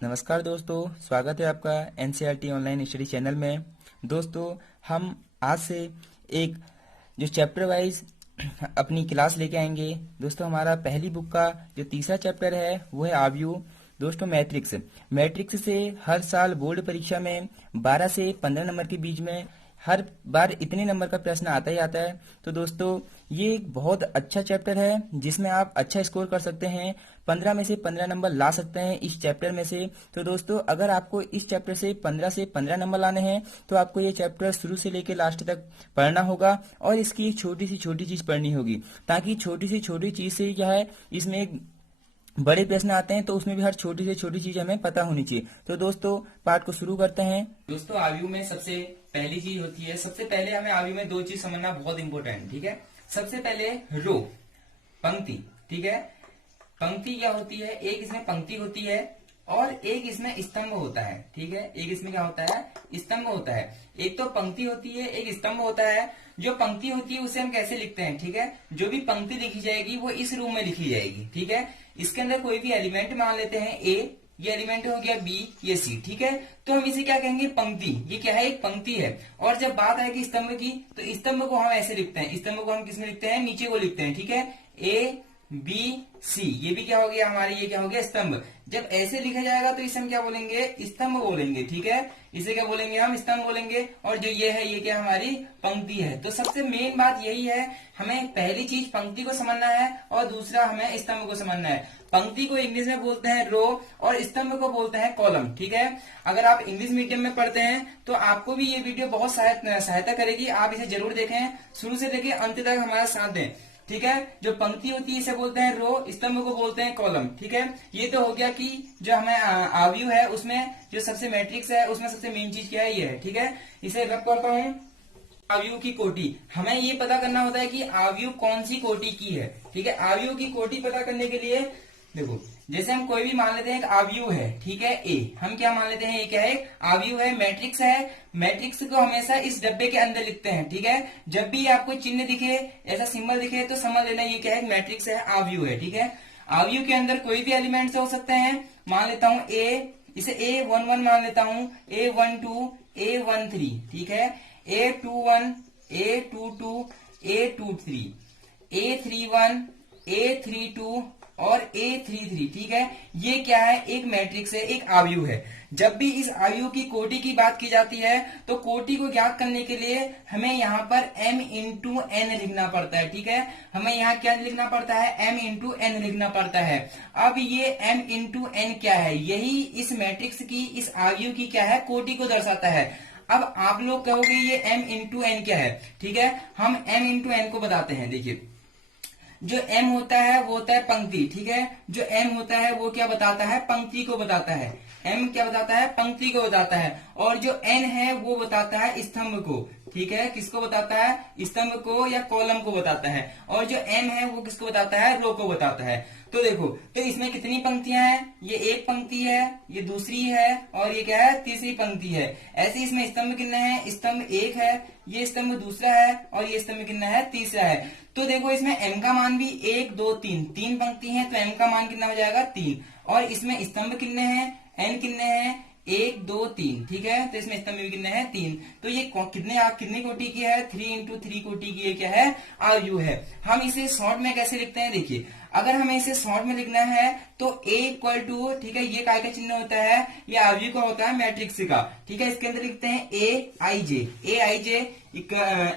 नमस्कार दोस्तों, स्वागत है आपका एनसीईआरटी ऑनलाइन स्टडी चैनल में। दोस्तों, हम आज से एक जो चैप्टर वाइज अपनी क्लास लेके आएंगे। दोस्तों, हमारा पहली बुक का जो तीसरा चैप्टर है वो है आव्यूह। दोस्तों, मैट्रिक्स मैट्रिक्स से हर साल बोर्ड परीक्षा में 12 से 15 नंबर के बीच में हर बार इतने नंबर का प्रश्न आता ही आता है। तो दोस्तों, ये एक बहुत अच्छा चैप्टर है जिसमें आप अच्छा स्कोर कर सकते हैं। 15 में से 15 नंबर ला सकते हैं इस चैप्टर में से। तो दोस्तों, अगर आपको इस चैप्टर से 15 नंबर लाने हैं तो आपको ये चैप्टर शुरू से लेकर लास्ट तक पढ़ना होगा और इसकी एक छोटी सी छोटी चीज पढ़नी होगी, ताकि छोटी सी छोटी चीज से क्या है, इसमें एक बड़े प्रश्न आते हैं तो उसमें भी हर छोटी से छोटी चीज हमें पता होनी चाहिए। तो दोस्तों, पाठ को शुरू करते हैं। दोस्तों, आव्यूह में सबसे पहली चीज होती है, सबसे पहले हमें आव्यूह में दो चीज समझना बहुत इंपॉर्टेंट, ठीक है। सबसे पहले रो, पंक्ति, ठीक है। पंक्ति क्या होती है? एक इसमें पंक्ति होती है और एक इसमें स्तंभ होता है, ठीक है। एक इसमें क्या होता है? स्तंभ होता है। एक तो पंक्ति होती है, एक स्तंभ होता है। जो पंक्ति होती है उसे हम कैसे लिखते हैं, ठीक है। जो भी पंक्ति लिखी जाएगी वो इस रूप में लिखी जाएगी, ठीक है। इसके अंदर कोई भी एलिमेंट मान लेते हैं ए, ये एलिमेंट हो गया बी, ये सी, ठीक है। तो हम इसे क्या कहेंगे? पंक्ति। ये क्या है? एक पंक्ति है। और जब बात आएगी स्तंभ की, तो स्तंभ को हम ऐसे लिखते हैं। स्तंभ को हम किसमें लिखते हैं? नीचे को लिखते हैं, ठीक है। ए बी सी, ये भी क्या हो गया हमारी? ये क्या हो गया? स्तंभ। जब ऐसे लिखा जाएगा तो इसे हम क्या बोलेंगे? स्तंभ बोलेंगे, ठीक है। इसे क्या बोलेंगे? हम स्तंभ बोलेंगे। और जो ये है, ये क्या हमारी पंक्ति है। तो सबसे मेन बात यही है, हमें पहली चीज पंक्ति को समझना है और दूसरा हमें स्तंभ को समझना है। पंक्ति को इंग्लिश में बोलते हैं रो और स्तंभ को बोलते हैं कॉलम, ठीक है। अगर आप इंग्लिश मीडियम में पढ़ते हैं तो आपको भी ये वीडियो बहुत सहायता करेगी। आप इसे जरूर देखें, शुरू से लेकर अंत तक हमारा साथ दें, ठीक है। जो पंक्ति होती है इसे बोलते हैं रो, स्तंभ को बोलते हैं कॉलम, ठीक है। ये तो हो गया कि जो हमें आव्यूह है उसमें जो सबसे मैट्रिक्स है उसमें सबसे मेन चीज क्या है? ये है, ठीक है। इसे रब करता हूं। आव्यूह की कोटि, हमें ये पता करना होता है कि आव्यूह कौन सी कोटि की है, ठीक है। आव्यूह की कोटि पता करने के लिए देखो, जैसे हम कोई भी मान लेते हैं एक आव्यूह है, ठीक है। ए, हम क्या मान लेते हैं? ये क्या है? आव्यूह है, मैट्रिक्स है। मैट्रिक्स को हमेशा इस डब्बे के अंदर लिखते हैं, ठीक है। जब भी आपको चिन्ह दिखे, ऐसा सिंबल दिखे, तो समझ लेना ये क्या है? मैट्रिक्स है, आव्यूह है, ठीक है। आव्यूह के अंदर कोई भी एलिमेंट्स हो सकते हैं। मान लेता हूं ए, इसे A11 मान लेता हूं, A12, A13, ठीक है। A21, A22, A23, A31, A32 और A33, ठीक है। ये क्या है? एक मैट्रिक्स है, एक आव्यूह है। जब भी इस आव्यूह की कोटि की बात की जाती है तो कोटि को ज्ञात करने के लिए हमें यहाँ पर m इंटू n लिखना पड़ता है, ठीक है। हमें यहाँ क्या लिखना पड़ता है? m इंटू n लिखना पड़ता है। अब ये m इंटू n क्या है? यही इस मैट्रिक्स की, इस आव्यूह की क्या है? कोटि को दर्शाता है। अब आप लोग कहोगे ये m इंटू n क्या है, ठीक है। हम m इंटू n को बताते हैं। देखिए, जो m होता है वो होता है पंक्ति, ठीक है। जो n होता है वो क्या बताता है? पंक्ति को बताता है। m क्या बताता है? पंक्ति को बताता है। और जो n है वो बताता है स्तंभ को, ठीक है। किसको बताता है? स्तंभ को या कॉलम को बताता है। और जो m है वो किसको बताता है? रो को बताता है। तो देखो, तो इसमें कितनी पंक्तियां हैं? ये एक पंक्ति है, ये दूसरी है और ये क्या है? तीसरी पंक्ति है। ऐसे इसमें स्तंभ कितने हैं? स्तंभ एक है, ये स्तंभ दूसरा है और ये स्तंभ कितना है? तीसरा है। तो देखो, इसमें m का मान भी 1 2 3, तीन पंक्ति है तो m का मान कितना हो जाएगा? 3। और इसमें स्तंभ कितने हैं? n कितने हैं? 1 2 3, ठीक है। तो इसमें स्तंभ भी कितने हैं? 3। तो ये कितनी कोटि की है? 3 इंटू 3 कोटि की ये क्या है? आव्यूह है। हम इसे शॉर्ट में कैसे लिखते हैं? देखिए, अगर हमें इसे शॉर्ट में लिखना है तो a इक्वल टू, ठीक है, ये काय का चिन्ह होता है? ये आव्यूह का होता है मैट्रिक्स का, ठीक है। इसके अंदर लिखते हैं a i j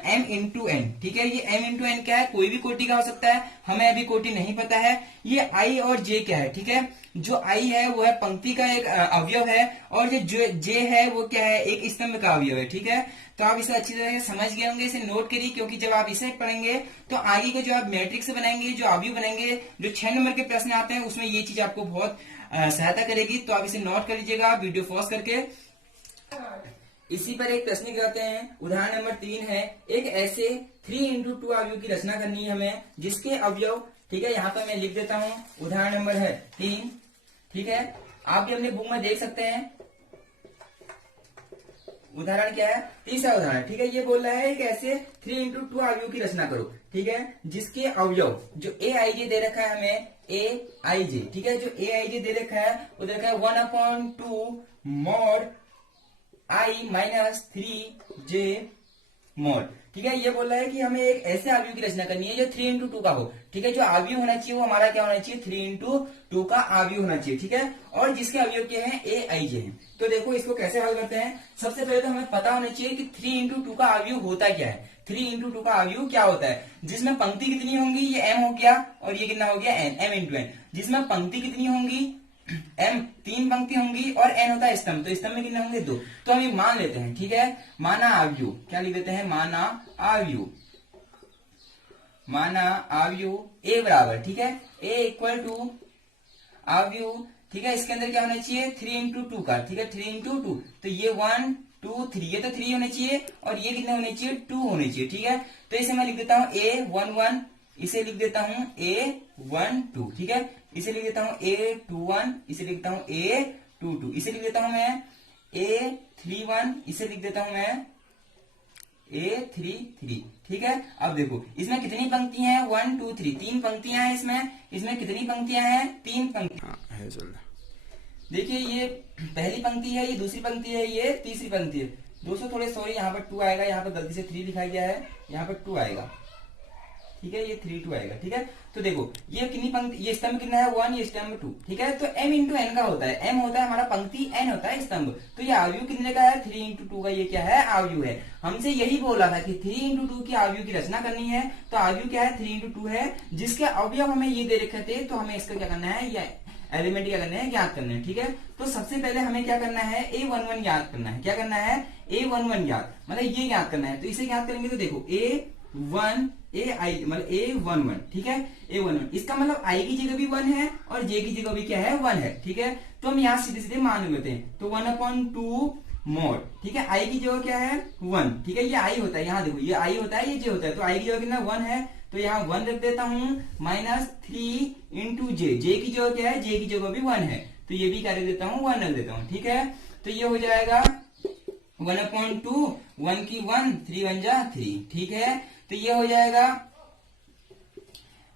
m into n, ठीक है। ये m इंटू n क्या है? कोई भी कोटि का हो सकता है, हमें अभी कोटि नहीं पता है। ये i और j क्या है, ठीक है। जो i है वो है पंक्ति का एक अवयव है और जो j है वो क्या है? एक स्तंभ का अवयव है, ठीक है। तो आप इसे अच्छी तरह से समझ गए होंगे, इसे नोट करिए, क्योंकि जब आप इसे पढ़ेंगे तो आगे के जो आप मैट्रिक्स बनाएंगे, जो आव्यूह बनाएंगे, जो 6 नंबर के प्रश्न आते हैं उसमें ये चीज आपको बहुत सहायता करेगी। तो आप इसे नोट कर लीजिएगा वीडियो पॉज करके। इसी पर एक प्रश्न कराते हैं। उदाहरण नंबर 3 है, एक ऐसे 3 इंटू 2 आव्यूह की रचना करनी है हमें, जिसके अवयव, ठीक है, यहाँ पर मैं लिख देता हूँ। उदाहरण नंबर है 3, ठीक है। आप भी अपने बुक में देख सकते हैं। उदाहरण क्या है? तीसरा उदाहरण, ठीक है। ये बोल रहा है कि ऐसे 3 इंटू 2 आव्यूह की रचना करो, ठीक है, जिसके अवयव, जो ए आई जे दे रखा है हमें, ए आई जे, ठीक है। जो ए आई जे दे रखा है वो दे रखा है 1/2 मॉड आई माइनस 3 जे मॉड, ठीक है। ये बोल रहा है कि हमें एक ऐसे अवयव की रचना करनी है जो 3x2 का हो, ठीक है। जो अवयव होना चाहिए वो हमारा क्या होना चाहिए, 3x2 का अवयव होना चाहिए, ठीक है। और जिसके अवयव क्या है, ए आई जे है। तो देखो इसको कैसे हल करते हैं। सबसे पहले तो हमें पता होना चाहिए कि 3x2 का अवयव होता क्या है। 3x2 का अवयव क्या होता है, जिसमें पंक्ति कितनी होंगी, ये m हो गया और ये कितना हो गया n, m इंटू n। जिसमें पंक्ति कितनी होंगी, m 3 पंक्ति होंगी और n होता है स्तंभ, तो स्तंभ में कितने होंगे 2। तो हम ये मान लेते हैं, ठीक है। माना अवयव, क्या लिख देते हैं, माना अवयव, माना अवयव ए बराबर, ठीक है, ए इक्वल टू अवयव, ठीक है। इसके अंदर क्या होना चाहिए, 3x2 का, ठीक है, 3x2। तो ये 1 2 3, ये तो 3 होने चाहिए और ये कितने होने चाहिए, 2 होने चाहिए, ठीक है। तो इसे मैं लिख देता हूं A11, इसे लिख देता हूं A12, ठीक है। इसे लिख देता हूं A21, इसे लिख देता हूं A22, इसे लिख देता हूं मैं A31, इसे लिख देता हूं मैं A33, ठीक है। अब देखो इसमें कितनी पंक्तियां हैं, 1 2 3, 3 पंक्तियां हैं इसमें कितनी पंक्तियां हैं, 3 पंक्तियां है। देखिए ये पहली पंक्ति है, ये दूसरी पंक्ति है, ये तीसरी पंक्ति है। दोस्तों थोड़े सॉरी, यहाँ पर 2 आएगा, यहाँ पर गलती से 3 लिखा गया है, यहाँ पर 2 आएगा, ठीक है, ये 3 2 आएगा, ठीक है। तो देखो ये कितनी पंक्ति, ये स्तंभ कितना है 1, ये स्तंभ 2, ठीक है। तो m इंटू एन का होता है, m होता है हमारा पंक्ति, n होता है स्तंभ। तो ये अवयव कितने का है, 3x2 का ये क्या है, अवयव है। हमसे यही बोला था कि 3x2 की अवयव की रचना करनी है। तो अवयव क्या है, 3x2 है, जिसके अवयव हमें ये दे रखे थे। तो हमें इसका क्या करना है, ये एलिमेंट क्या करना है, ज्ञात करना है, ठीक है। तो सबसे पहले हमें क्या करना है, A11 ज्ञात करना है। क्या करना है, A11 ज्ञात, मतलब ये ज्ञात करना है। तो इसे ज्ञात करेंगे तो देखो A1 ए आई मतलब A11, ठीक है, A11, इसका मतलब आई की जगह भी 1 है और जे की जगह भी क्या है, 1 है, ठीक है। तो हम यहाँ सीधे सीधे मान लेते हैं। तो 1/2 मॉड, ठीक है, आई की जगह क्या है 1, ठीक है, ये आई होता है, यहाँ देखो ये आई होता है, ये जे होता है। तो आई की जगह कितना 1 है, तो यहाँ 1 रख देता हूं, -3 इंटू जे, जे की जगह क्या है, जे की जगह भी 1 है, तो ये भी क्या रख देता हूँ, 1 रख देता हूँ, ठीक है। तो ये हो जाएगा 1/2, 1 की 1, 3 1 जा 3, ठीक है। तो ये हो जाएगा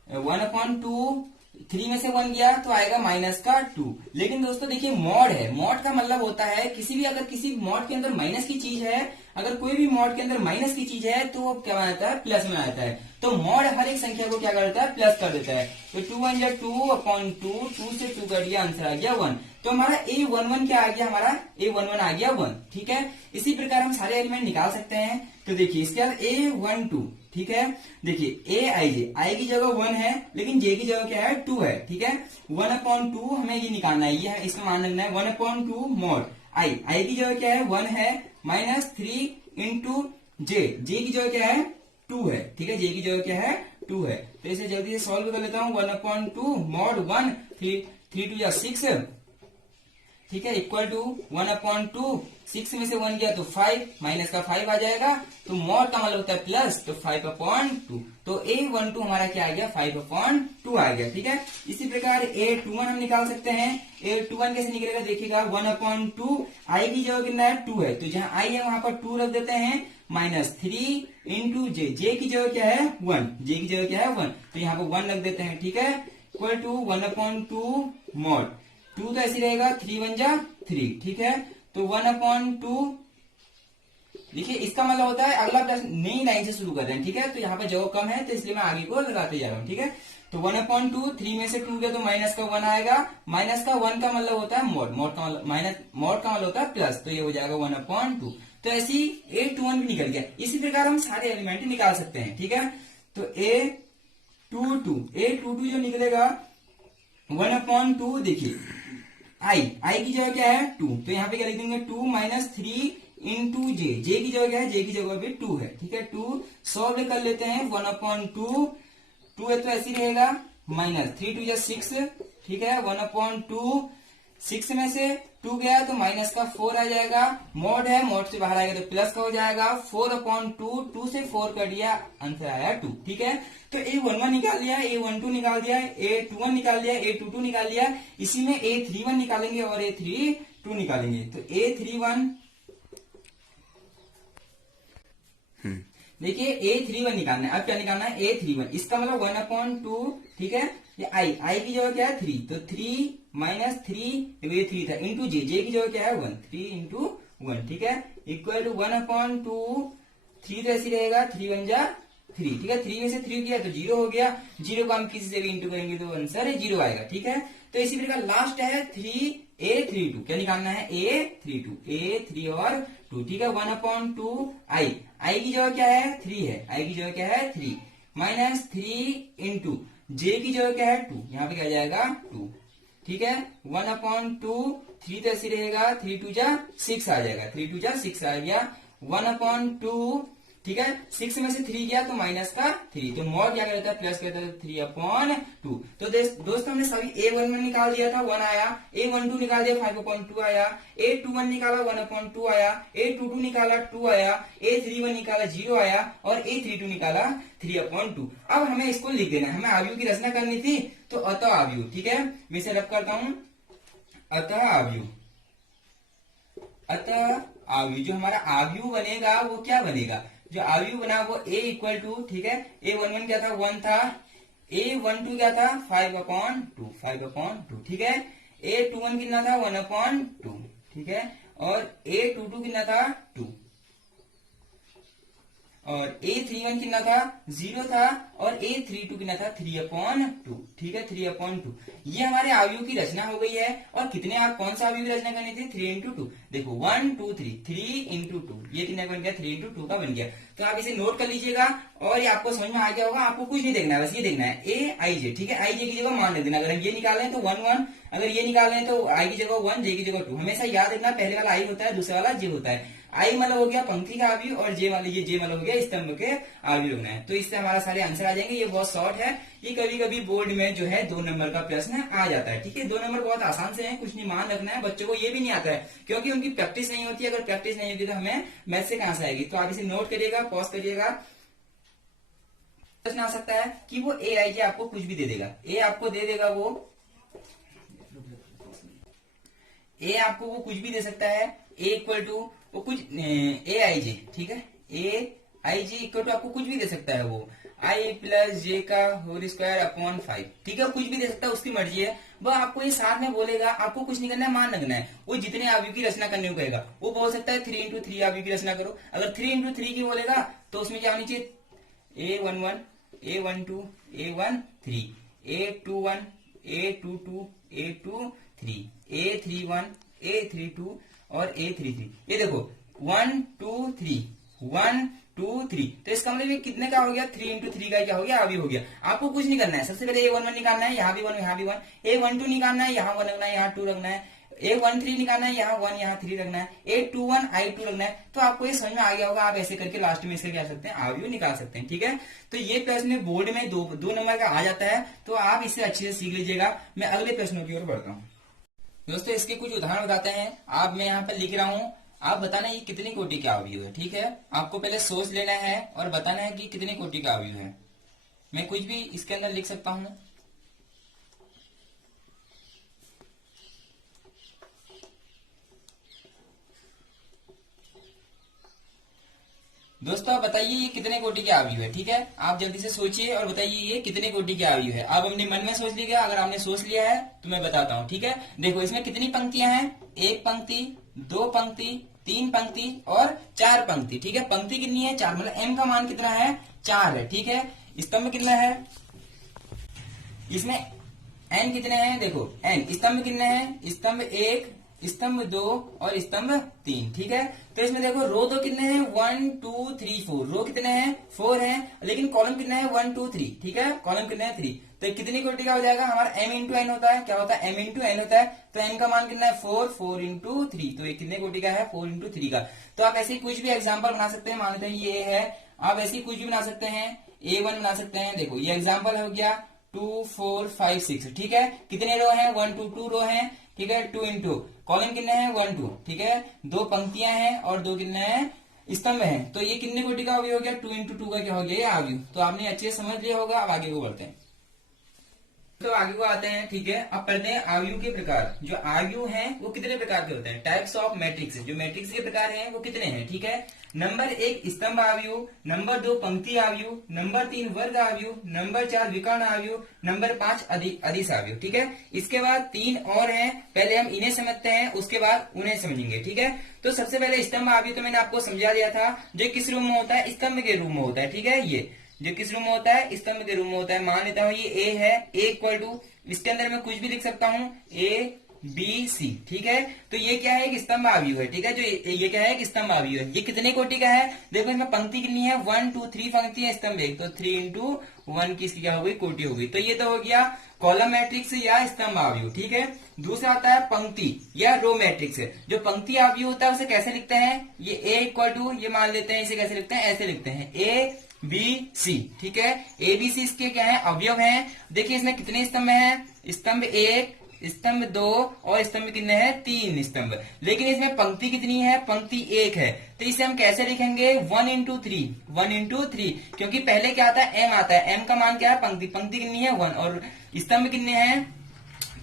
1/2, 3 में से 1 गया तो आएगा -2। लेकिन दोस्तों देखिए मॉड है, मॉड का मतलब होता है अगर किसी मॉड के अंदर माइनस की चीज है, अगर कोई भी मॉड के अंदर माइनस की चीज है तो वो क्या बनाता है, प्लस में आता है। तो मॉड हर एक संख्या को क्या करता है, प्लस कर देता है। तो 2 1 जा 2/2, 2 से 2 कर दिया, आंसर आ गया 1। तो हमारा A11 क्या आ गया, हमारा A11 आ गया 1, ठीक है। इसी प्रकार हम सारे एलिमेंट निकाल सकते हैं। तो देखिए इसके बाद A12, ठीक है। देखिए ए आई जे, आई की जगह 1 है लेकिन जे की जगह क्या है 2 है, ठीक है। 1/2 हमें ये निकालना है, ये इसमें मान रखना है 1/2 मॉड आई, आई की जगह क्या है 1 है, -3 इंटू जे, जे की जगह क्या है 2 है, ठीक है, जे की जगह क्या है 2 है। तो इसे जल्दी से सॉल्व कर लेता हूँ। 1/2 मॉड 1, 3 2 6, ठीक है, इक्वल टू 1/2, 6 में से 1 गया तो 5, माइनस का 5 आ जाएगा। तो मॉड का मतलब होता है प्लस, तो 5/2। तो A12 हमारा क्या आ गया, 5/2 आ गया, ठीक है। इसी प्रकार A21 हम निकाल सकते हैं। A21 कैसे निकलेगा देखिएगा, 1/2, आई की जगह कितना है 2 है, तो जहां आई है वहां पर 2 रख देते हैं, -3 इंटू जे, जे की जगह क्या है 1, जे की जगह क्या है 1, तो यहाँ पर 1 रख देते हैं, ठीक है, इक्वल टू 1/2 मॉड 2 तो ऐसी रहेगा, 3 1 जा 3, ठीक है। तो 1/2, देखिए इसका मतलब होता है अगला प्रश्न नई लाइन से शुरू कर रहे हैं, ठीक है। तो यहाँ पे जगह कम है तो इसलिए मैं आगे को लगाते जा रहा हूँ, ठीक है। तो 1/2, 3 में से 2 गया तो माइनस का 1 आएगा, माइनस का 1 का मतलब होता है मॉड, मॉड का मतलब होता है प्लस, तो ये हो जाएगा 1/2। तो ऐसी A21 भी निकल गया। इसी प्रकार हम सारे एलिमेंट निकाल सकते हैं, ठीक है। तो A22 जो निकलेगा 1/2, देखिए आई की जगह क्या है 2, तो यहाँ पे क्या लिख देंगे 2 -3 इंटू जे, जे की जगह क्या है, जे की जगह भी 2 है, ठीक है। 2 सॉल्व कर लेते हैं, 1/2, 2 है तो ऐसी रहेगा, -3 2 6, ठीक है, 1/2, 6 में से 2 गया तो माइनस का 4 आ जाएगा, मॉड है, मॉड से बाहर आएगा तो प्लस का हो जाएगा, 4/2, 2 से 4 कर दिया, आंसर आया 2, ठीक है। तो A11 निकाल लिया, A12 निकाल दिया, A21 निकाल दिया, A22 निकाल लिया, इसी में A31 निकालेंगे और A32 निकालेंगे। तो A31, देखिए A31 निकालना है। अब क्या निकालना है, A31, इसका मतलब 1/2, ठीक है, ये आई की जगह क्या है 3, तो 3 माइनस 3, ये 3 था, इंटू जे की जगह क्या है 1, 3 इंटू 1, ठीक है, इक्वल टू 1/2, 3 तो ऐसी रहेगा, 3 1 जा 3, ठीक है, 3 में से 3 किया तो 0 हो गया, 0 को हम किसी से भी इंटू करेंगे तो आंसर 0 आएगा, ठीक है। तो इसी प्रकार लास्ट है 3a32, क्या निकालना है a32, a3 और 2, ठीक है, 1/2 आई की जगह क्या है 3 है, आई की जगह क्या है 3, माइनस 3 इंटू जे की जगह क्या है 2, यहाँ पे क्या जाएगा 2, ठीक है, 1/2, 3 तो ऐसी रहेगा, 3 2 जा 6 आ जाएगा, 3 2 जा 6 आ गया, 1/2, ठीक है, 6 में से 3 गया तो माइनस का 3, तो मॉड क्या करता है प्लस करता है 3/2, तो दोस्तों हमने सभी a11 निकाल दिया था 1 आया, a12 निकाल दिया 5/2 आया, a21 निकाला 1/2 आया, a22 निकाला 2 आया, a31 निकाला 0 आया और a32 निकाला 3/2। अब हमें इसको लिख देना है, हमें आव्यूह की रचना करनी थी, तो अतः आव्यूह, ठीक है, मैं इसे रब करता हूं, अतः आव्यूह, अतः आव्यूह, जो हमारा आव्यूह बनेगा वो क्या बनेगा, जो आव्यूह बना वो a इक्वल टू, ठीक है, a11 क्या था 1 था, a12 क्या था 5/2, ठीक है, a21 कितना था 1/2, ठीक है, और a22 कितना था 2, और a31 कितना था 0 था, और a32 कितना था 3/2, ठीक है, 3/2। ये हमारे आव्यूह की रचना हो गई है। और कितने, आप कौन सा आव्यूह की रचना करनी थी 3 इंटू 2, देखो 1 2 3, 3 इंटू 2, ये कितना बन गया 3 इंटू 2 का बन गया। तो आप इसे नोट कर लीजिएगा और ये आपको समझ में आ गया होगा। आपको कुछ नहीं देखना है, बस ये देखना है ए आई जे, ठीक है, आई जे की जगह मान रख देना, अगर हम ये निकाल रहे हैं तो 1 1, अगर ये निकाल रहे हैं तो आई की जगह 1, जे की जगह 2। हमेशा याद रखना पहले वाला आई होता है, दूसरे वाला जे होता है। आई मतलब हो गया पंक्ति का आव्यूह और जे वाले, ये जे मतलब हो गया स्तंभ के आव्यूह होना है। तो इससे हमारा सारे आंसर आ जाएंगे। ये बहुत शॉर्ट है, ये कभी कभी बोर्ड में जो है 2 नंबर का प्रश्न आ जाता है, ठीक है। 2 नंबर बहुत आसान से है, कुछ नहीं मान रखना है। बच्चों को ये भी नहीं आता है क्योंकि उनकी प्रैक्टिस नहीं होती है। अगर प्रैक्टिस नहीं होती तो हमें मैथ से कहां से आएगी। तो आप इसे नोट करिएगा, पॉज करिएगा। प्रश्न आ सकता है कि वो ए आई जे आपको कुछ भी दे देगा, ए आपको दे देगा, वो ए आपको वो कुछ भी दे सकता है, ए इक्वल टू वो कुछ ए आई जे, ठीक है, ए आई जे इक्वल टू आपको कुछ भी दे सकता है, वो आई प्लस जे का होल स्क्वायर अपॉन 5, ठीक है, कुछ भी दे सकता है, उसकी मर्जी है। वह आपको ये साथ में बोलेगा, आपको कुछ नहीं करना है, मान रखना है। वो जितने आव्यूह की रचना करने को कहेगा, वो बोल सकता है 3 इंटू 3 आव्यूह की रचना करो। अगर 3 इंटू 3 की बोलेगा तो उसमें क्या होनी चाहिए, a11 a12 a13 a21 a22 a23 a31 a32 और a33। ये देखो 1 2 3 1 2 3, तो इसका मतलब कितने का हो गया, 3 इंटू 3 का क्या हो गया, आव्यूह हो गया। आपको कुछ नहीं करना है। सबसे पहले a11 निकालना है, यहाँ भी 1 यहाँ भी 1, a12 निकालना है, यहाँ 1 रखना है, यहाँ 2 रखना है, a13 निकालना है, यहाँ 1 यहाँ 3 रखना है, a21 I2 रखना है। तो आपको ये समझ में आ गया होगा। आप ऐसे करके लास्ट में इससे क्या सकते हैं, आव्यूह निकाल सकते हैं, ठीक है। तो ये प्रश्न बोर्ड में 2 नंबर का आ जाता है, तो आप इसे अच्छे से सीख लीजिएगा। मैं अगले प्रश्नों की ओर बढ़ता हूँ। दोस्तों इसके कुछ उदाहरण बताते हैं। आप, मैं यहाँ पर लिख रहा हूँ, आप बताना ये कितनी कोटि का आव्यूह है, ठीक है। आपको पहले सोच लेना है और बताना है कि कितनी कोटि का आव्यूह है। मैं कुछ भी इसके अंदर लिख सकता हूँ। दोस्तों आप बताइए ये कितने कोटि के आव्यूह है, ठीक है। आप जल्दी से सोचिए और बताइए ये कितने कोटि के आव्यूह है। आप अपने मन में सोच लीजिएगा। अगर आपने सोच लिया है तो मैं बताता हूँ, ठीक है। देखो इसमें कितनी पंक्तियां हैं, 1 पंक्ति, 2 पंक्ति, 3 पंक्ति और 4 पंक्ति, ठीक है। पंक्ति कितनी है, 4, मतलब m का मान कितना है, 4 है, ठीक है। स्तंभ कितना है, इसमें n कितने हैं, देखो n। स्तंभ कितने हैं, स्तंभ 1, स्तंभ 2 और स्तंभ 3, ठीक है। तो इसमें देखो रो तो कितने हैं, 1 2 3 4, रो कितने हैं, 4 हैं, लेकिन कॉलम कितने हैं, 1 2 3, ठीक है। कॉलम कितने हैं, 3। तो कितनी कोटि का हो जाएगा हमारा, m इंटू n होता है। क्या होता है, m इंटू n होता है। तो n का मान कितना है, 4, 4 इंटू 3। तो ये कितने कोटि का है, 4 इंटू 3 का। तो आप ऐसे कुछ भी एग्जाम्पल बना सकते हैं। मान लेते हैं ये है, आप ऐसे कुछ भी बना सकते हैं, A1 बना सकते हैं। देखो ये एग्जाम्पल हो गया 2 4 5 6, ठीक है। कितने रो हैं, 1 2 2 रो हैं, ठीक है। 2 इंटू कॉलम कितने हैं, 1 2, ठीक है। 2 पंक्तियां हैं और 2 कितने हैं, स्तंभ हैं। तो ये कितने कोटि का आव्यूह हो गया, 2 इंटू 2 का क्या हो गया, ये आव्यूह। तो आपने अच्छे से समझ लिया होगा। अब आगे को बढ़ते हैं। तो आगे को आते हैं, ठीक है। अब पढ़ते हैं आव्यूह के प्रकार। जो आव्यूह हैं वो कितने प्रकार के होते हैं, टाइप्स ऑफ मैट्रिक्स। जो मैट्रिक्स के प्रकार हैं वो कितने हैं, ठीक है। नंबर 1 स्तंभ आव्यूह, नंबर 2 पंक्ति आव्यूह, नंबर 3 वर्ग आव्यूह, नंबर 4 विकर्ण आव्यूह, नंबर 5 अदिश आव्यूह, ठीक है। इसके बाद 3 और हैं, पहले हम इन्हें समझते हैं, उसके बाद उन्हें समझेंगे, ठीक है। तो सबसे पहले स्तंभ आव्यूह तो मैंने आपको समझा दिया था, जो किस रूप में होता है, स्तंभ के रूप में होता है, ठीक है। ये जो किस रूप में होता है, स्तंभ के रूप में होता है। मान लेता हूं ये ए है, ए इक्वल टू, इसके अंदर मैं कुछ भी लिख सकता हूं, ए बी सी, ठीक है। तो ये क्या है, एक स्तंभ आव्यूह है, ठीक है। जो ये क्या है, एक स्तंभ आव्यूह है। ये कितने कोटि का है, देखो इसमें पंक्ति कितनी है, 1 2 3 पंक्ति है, स्तंभ एक, तो 3 इंटू 1 की इसकी क्या हो गई, कोटि हो गई। तो ये तो हो गया कॉलम मैट्रिक्स या स्तंभ आव्यूह, ठीक है। दूसरा आता है पंक्ति या रो मैट्रिक्स। जो पंक्ति आव्यूह होता है उसे कैसे लिखते हैं, ये ए इक्वल टू, ये मान लेते हैं, इसे कैसे लिखते हैं, ऐसे लिखते हैं, ए बी सी, ठीक है। ए बी सी इसके क्या है, अवयव हैं। देखिए इसमें कितने स्तंभ हैं, स्तंभ 1, स्तंभ 2 और स्तंभ कितने हैं, 3 स्तंभ। लेकिन इसमें पंक्ति कितनी है, पंक्ति 1 है। तो इसे हम कैसे लिखेंगे, 1 इंटू 3, 1 इंटू 3, क्योंकि पहले क्या आता है, एम आता है। एम का मान क्या है, पंक्ति, पंक्ति कितनी है, 1, और स्तंभ कितने हैं,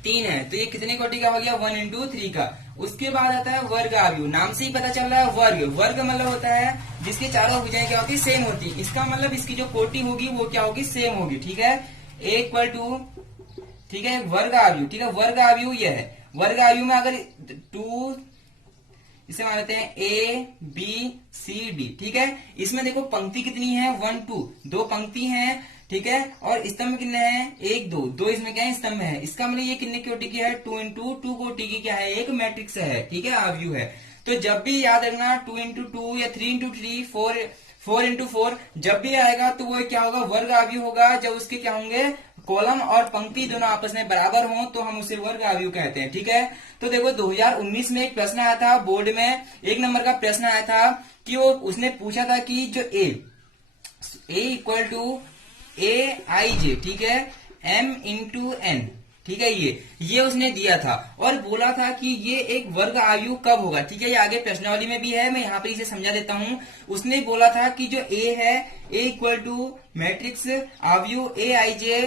3 है। तो ये कितने कोटि का हो गया, 1 इंटू 3 का। उसके बाद आता है वर्ग आव्यूह। नाम से ही पता चल रहा है वर्ग, वर्ग मतलब होता है जिसकी चारों भुजाएं क्या होती है, सेम होती है। इसका मतलब इसकी जो कोटि होगी वो क्या होगी, सेम होगी, ठीक है। ए इक्वल टू, ठीक है, वर्ग आव्यूह, ठीक है। वर्ग आव्यूह ये है। वर्ग आव्यूह में अगर 2, इसे मान लेते हैं ए बी सी डी, ठीक है। इसमें देखो पंक्ति कितनी है, 1 2, 2 पंक्ति है, ठीक है। और स्तंभ कितने हैं, 1 2, 2 इसमें क्या है, स्तंभ है। इसका मतलब ये कितने कोटि की है, 2 इंटू 2 कोटि की क्या है, एक मैट्रिक्स है, ठीक है, आव्यूह है। तो जब भी याद रखना 2 इंटू 2 या 3 इंटू 3, 4 इंटू 4 जब भी आएगा तो वो क्या होगा, वर्ग आव्यूह होगा। जब उसके क्या होंगे, कॉलम और पंक्ति दोनों आपस में बराबर हों तो हम उसे वर्ग आव्यूह कहते हैं, ठीक है। तो देखो 2019 में एक प्रश्न आया था बोर्ड में, 1 नंबर का प्रश्न आया था कि वो उसने पूछा था कि जो ए इक्वल टू ए आई जे, ठीक है, एम इंटू एन, ठीक है। ये उसने दिया था और बोला था कि ये एक वर्ग आव्यूह कब होगा, ठीक है। ये आगे प्रश्नावली में भी है, मैं यहाँ पे इसे समझा देता हूँ। उसने बोला था कि जो ए है, ए इक्वल टू मैट्रिक्स आव्यूह ए आई जे,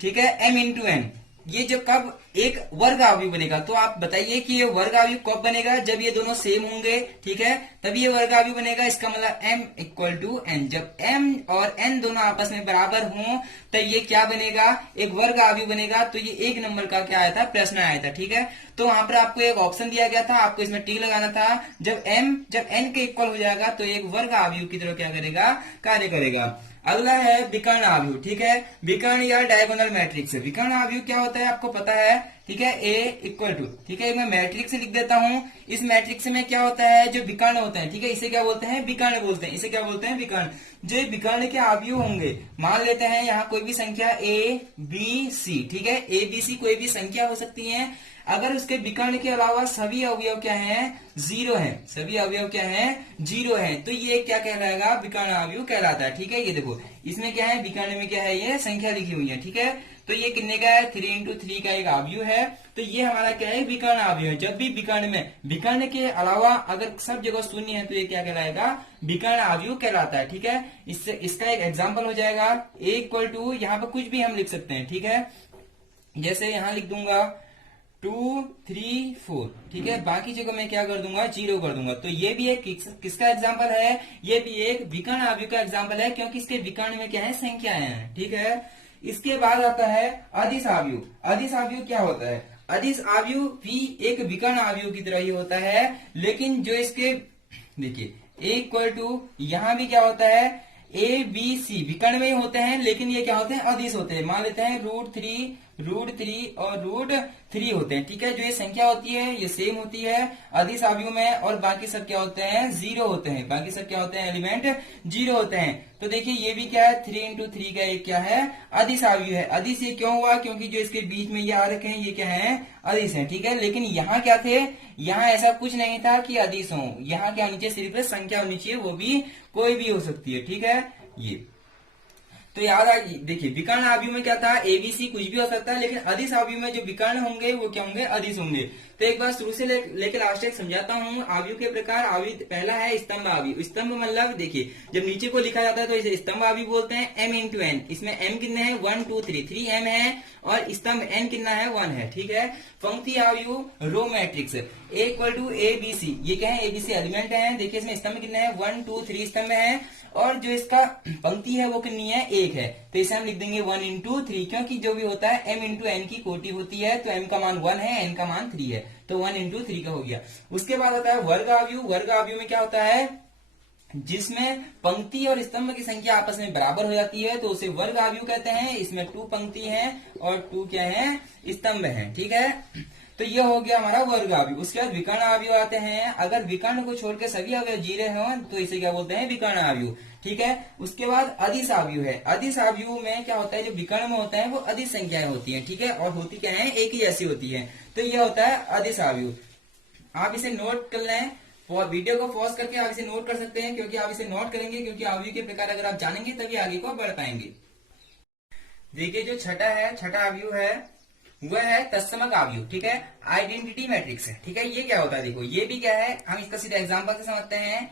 ठीक है, एम इंटू एन, ये जो कब एक वर्ग आव्यूह बनेगा। तो आप बताइए कि ये वर्ग आव्यूह कब बनेगा, जब ये दोनों सेम होंगे, ठीक है, तभी ये वर्ग आव्यूह बनेगा। इसका मतलब m इक्वल टू एन, जब m और n दोनों आपस में बराबर हों तो ये क्या बनेगा, एक वर्ग आव्यूह बनेगा। तो ये 1 नंबर का क्या आया था, प्रश्न आया था, ठीक है। तो वहां पर आपको एक ऑप्शन दिया गया था, आपको इसमें टिक लगाना था। जब n के इक्वल हो जाएगा तो एक वर्ग आव्यूह की तरह क्या करेगा, कार्य करेगा। अगला है विकर्ण आव्यूह, ठीक है। विकर्ण या डायगोनल मैट्रिक्स। विकर्ण आव्यूह क्या होता है आपको पता है, ठीक है, ए इक्वल टू, ठीक है, मैं मैट्रिक्स लिख देता हूं। इस मैट्रिक्स में क्या होता है, जो विकर्ण होते हैं, ठीक है, इसे क्या बोलते हैं, विकर्ण बोलते हैं। इसे क्या बोलते हैं, विकर्ण। जो विकर्ण के आव्यूह होंगे, मान लेते हैं यहाँ कोई भी संख्या ए बी सी, ठीक है, ए बी सी कोई भी संख्या हो सकती है। अगर उसके विकर्ण के अलावा सभी अवयव क्या हैं, 0 हैं, सभी अवयव क्या हैं, 0 हैं, तो ये क्या कहलाएगा, विकर्ण आव्यूह कहलाता है, ठीक है। ये देखो इसमें क्या है, विकर्ण में क्या है, ये संख्या लिखी हुई है, ठीक है। तो ये कितने का है, 3 इंटू 3 का एक आव्यूह है। तो ये हमारा क्या है, विकर्ण आव्यूह है। जब भी विकर्ण के अलावा अगर सब जगह शून्य है तो ये क्या कहलाएगा, विकर्ण आव्यूह कहलाता है, ठीक है। इससे इसका एक एग्जाम्पल हो जाएगा, ए इक्वल टू, यहाँ पर कुछ भी हम लिख सकते हैं, ठीक है। जैसे यहाँ लिख दूंगा 2 3 4, ठीक है, बाकी जगह मैं क्या कर दूंगा, 0 कर दूंगा। तो ये भी एक किसका एग्जाम्पल है, ये भी एक विकर्ण आव्यूह का एग्जाम्पल है, क्योंकि इसके विकर्ण में क्या है, संख्याएं हैं, ठीक है। इसके बाद आता है अदिश आव्यूह। अदिश आव्यूह क्या होता है, अदिश आव्यूह भी एक विकर्ण आव्यूह की तरह ही होता है, लेकिन जो इसके देखिए ए इक्वल टू, यहाँ भी क्या होता है, ए बी सी विकर्ण में ही होते हैं, लेकिन ये क्या होते हैं, अदिश होते हैं। मान लेते हैं √3 और √3 होते हैं, ठीक है। जो ये संख्या होती है ये सेम होती है अदिश आव्यूह में, और बाकी सब क्या होते हैं, 0 होते हैं। बाकी सब क्या होते हैं, एलिमेंट 0 होते हैं। तो देखिए ये भी क्या है, 3 इंटू 3 का एक क्या है, अदिश आव्यूह है। अदिश ये क्यों हुआ, क्योंकि जो इसके बीच में ये आ रखे हैं ये क्या है, अदिश है, ठीक है। लेकिन यहाँ क्या थे, यहाँ ऐसा कुछ नहीं था कि अदिश हो, यहाँ क्या नीचे सिर्फ संख्या होनी चाहिए, वो भी कोई भी हो सकती है, ठीक है। ये तो याद आ, देखिए विकर्ण अवयव में क्या था, एबीसी कुछ भी हो सकता है, लेकिन अदिश अवयव में जो विकर्ण होंगे वो क्या होंगे, अदिश होंगे। तो एक बार शुरू से लेकर लास्ट तक समझाता हूँ। अवयव के प्रकार, अवयव पहला है स्तंभ अवयव। स्तंभ मतलब देखिए जब नीचे को लिखा जाता है तो इसे स्तंभ अवयव बोलते हैं। एम इंटू एन, इसमें एम कितने हैं, 1 2 3, 3 एम है, और स्तंभ एन कितना है, 1 है, ठीक है। पंक्ति अवयव row matrix, A equal to A B C, ये क्या है, एबीसी एलिमेंट है। देखिए इसमें स्तंभ कितने हैं, 1 2 3 स्तंभ है, और जो इसका पंक्ति है वो कितनी है, 1 है। तो इसे हम लिख देंगे 1 इंटू 3, क्योंकि जो भी होता है m इंटू एन की कोटि होती है, तो m का मान 1 है, n का मान 3 है, तो 1 इंटू 3 का हो गया। उसके बाद आता है वर्ग अवयव। वर्ग अवयव में क्या होता है, जिसमें पंक्ति और स्तंभ की संख्या आपस में बराबर हो जाती है, तो उसे वर्ग अवयव कहते हैं। इसमें 2 पंक्ति है और 2 क्या है, स्तंभ है, ठीक है। तो ये हो गया हमारा वर्ग अवयव। उसके बाद विकर्ण अवयव आते हैं। अगर विकर्ण को छोड़कर सभी अवयव जीरे हों तो इसे क्या बोलते हैं, विकर्ण अवयव, ठीक है। उसके बाद अदिश अवयव है। अदिश अवयव में क्या होता है, जो विकर्ण में होता है वो अदिश संख्याएं होती हैं, ठीक है, और होती क्या है, एक ही जैसी होती है। तो यह होता है अदिश अवयव। आप इसे नोट कर लें, और वीडियो को पॉज करके आप इसे नोट कर सकते हैं, क्योंकि आप इसे नोट करेंगे, क्योंकि अवयव के प्रकार अगर आप जानेंगे तभी आगे को बढ़ पाएंगे। देखिए जो छठा है, छठा अवयव है वह है तत्समक अवयव, ठीक है, आइडेंटिटी मैट्रिक्स है, ठीक है। ये क्या होता है, देखो ये भी क्या है, हम इसका सीधा एग्जांपल से समझते हैं।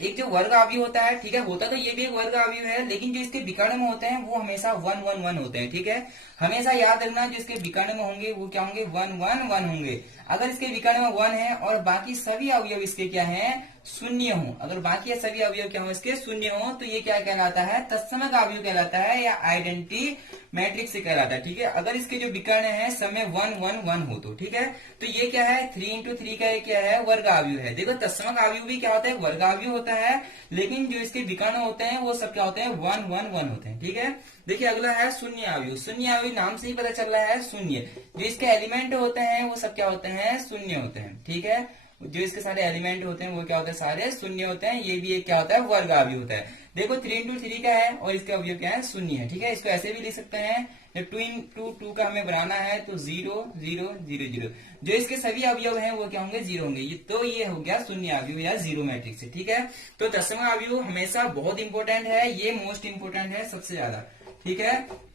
एक जो वर्ग अवयव होता है, ठीक है, होता तो ये भी एक वर्ग अवयव है, लेकिन जो इसके विकर्ण में होते हैं वो हमेशा 1 1 1 होते हैं, ठीक है। हमेशा याद रखना, जो इसके विकर्ण में होंगे वो क्या होंगे, 1 1 1 होंगे। अगर इसके विकर्ण में 1 है और बाकी सभी अवयव इसके क्या है, शून्य हो, अगर बाकी सभी अवयव क्या हो, इसके शून्य हो, तो ये क्या कहलाता है, तत्समक अवयव कहलाता है, या आइडेंटिटी मैट्रिक्स से कहलाता है, ठीक है। अगर इसके जो विकर्ण है सब में 1 1 1 हो तो, ठीक है। तो ये क्या है, 3 इंटू 3 का क्या है, वर्ग अवयव है। देखो तत्समक अवयव भी क्या होता है, वर्ग अवयव होता है, लेकिन जो इसके विकर्ण होते हैं वो सब क्या होते हैं, 1 1 1 होते हैं, ठीक है। देखिए अगला है शून्य अवयव। शून्य अवयव नाम से ही पता चल रहा है, शून्य, जो इसके एलिमेंट होते हैं वो सब क्या होते हैं, शून्य होते हैं, ठीक है। जो इसके सारे एलिमेंट होते हैं वो क्या होते हैं, सारे शून्य होते हैं। ये भी एक क्या होता है, वर्ग अवयव होता है। देखो 3 इंटू 3 का है और इसका अवयव क्या है, शून्य है, ठीक है। इसको ऐसे भी लिख सकते हैं, जब 2 इंटू 2 का हमें बनाना है तो 0 0 0 0, जो इसके सभी अवयव हैं वो क्या होंगे, 0 होंगे। तो ये हो गया शून्य अवयव या जीरो मैट्रिक्स, ठीक है। तो तत्समक अवयव हमेशा बहुत इंपॉर्टेंट है, ये मोस्ट इंपॉर्टेंट है सबसे ज्यादा, ठीक है।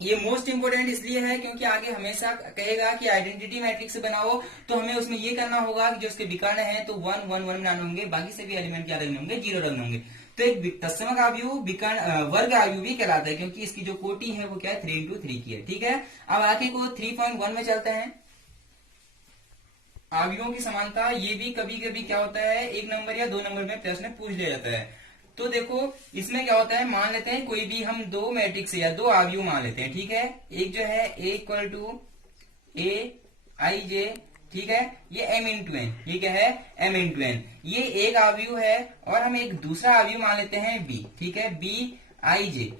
ये मोस्ट इंपोर्टेंट इसलिए है क्योंकि आगे हमेशा कहेगा कि आइडेंटिटी मैट्रिक्स बनाओ, तो हमें उसमें ये करना होगा कि जो उसके विकर्ण है तो 1 1 1 बनाने होंगे, बाकी सभी एलिमेंट क्या रखने होंगे, 0 रखने होंगे। तो एक तत्समक अवयव विकर्ण वर्ग अवयव भी कहलाता है, क्योंकि इसकी जो कोटि है वो क्या है, 3 इंटू 3 की है, ठीक है। अब आगे को 3.1 में चलते हैं। अवयवों की समानता, ये भी कभी कभी क्या होता है, 1 नंबर या 2 नंबर में प्रश्न पूछ लिया जाता है। तो देखो इसमें क्या होता है, मान लेते हैं कोई भी हम 2 मैट्रिक्स या 2 अवयव मान लेते हैं, ठीक है। एक जो है ए इक्वल टू ए आई जे, ठीक है, ये m इंटू एन, ये क्या है, m इंटू एन, ये एक अवयव है। और हम एक दूसरा अवयव मान लेते हैं b, ठीक है, b आई जे,